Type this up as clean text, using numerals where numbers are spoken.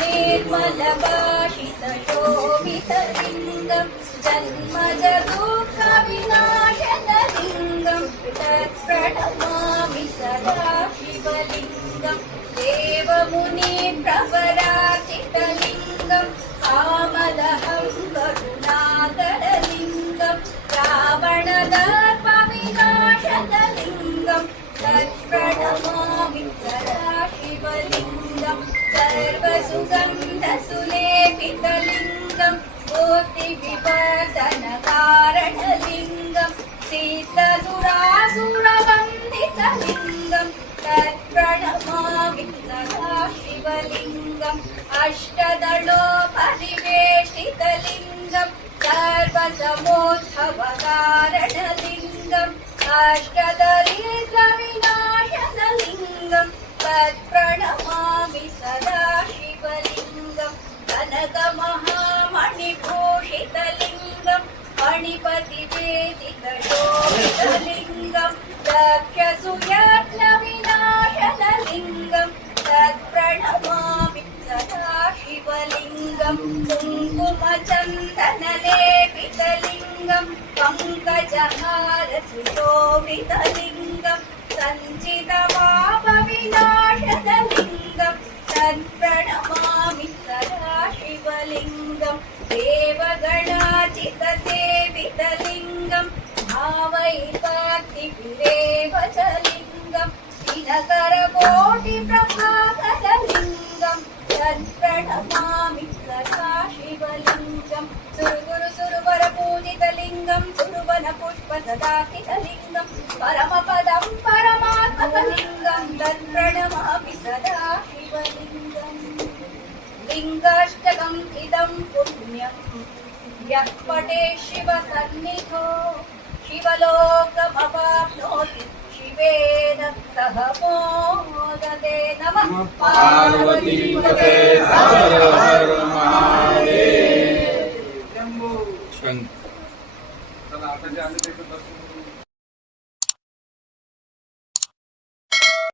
निर्मलभाषितशोभितलिङ्गं जन्मजदुःखविनाशनलिङ्गं तत्प्रणमामि सदा शिवलिङ्गं देवमुनिप्रवराचितलिङ्गं कामदहं करुणाकरलिङ्गं रावणदर्पविनाशनलिङ्गं तत्प्रणमामि सदा शिवलिङ्गं सर्वसुगन्धसुलेपितलिङ्गं कोटिविवर्धनकारणलिङ्गं सीतसुरासुरवन्दितलिङ्गं तत्प्रणमामि सदा शिवलिङ्गम् अष्टदलोपरिवेष्टितलिङ्गं सर्वसमोद्भवकारणलिङ्गम् अष्टदरिद्रविनाशनलिङ्गं तत्प्रणमामि सदा शिवलिङ्गं कनकमहामणिभूषितलिङ्गं मणिपतिवेदितशोभितलिङ्गं दक्षसुयज्ञविनाशनलिङ्गं तत्प्रणमामि सदा शिवलिङ्गं कुङ्कुमचन्दनलेपितलिङ्गं पङ्कजहारसुशोभितलिङ्गं सञ्चितपापविनाशनलिङ्गं तत्प्रणमामि सदा शिवलिङ्गं देवगणाचितसेवितलिङ्गं भावैकात्तिभिरेव च लिङ्गं दिनकरकोटिप्रभाकरलिङ्गं तत्प्रणमामि सदा शिवलिङ्गं सुरगुरुसुरवरपूजितलिङ्गं सुरवनपुष्पसदाकितलिङ्गं परमपदं परमात्मकलिङ्गं तत्प्रणमामि सदा शिवलिङ्गं लिङ्गाष्टकम् इदं पुण्यं यः पठे शिवसन्निधौ शिवलोकमवाप्नोति शिवेन सह मोदते नमः पार्वतीपते हर हर महादेव।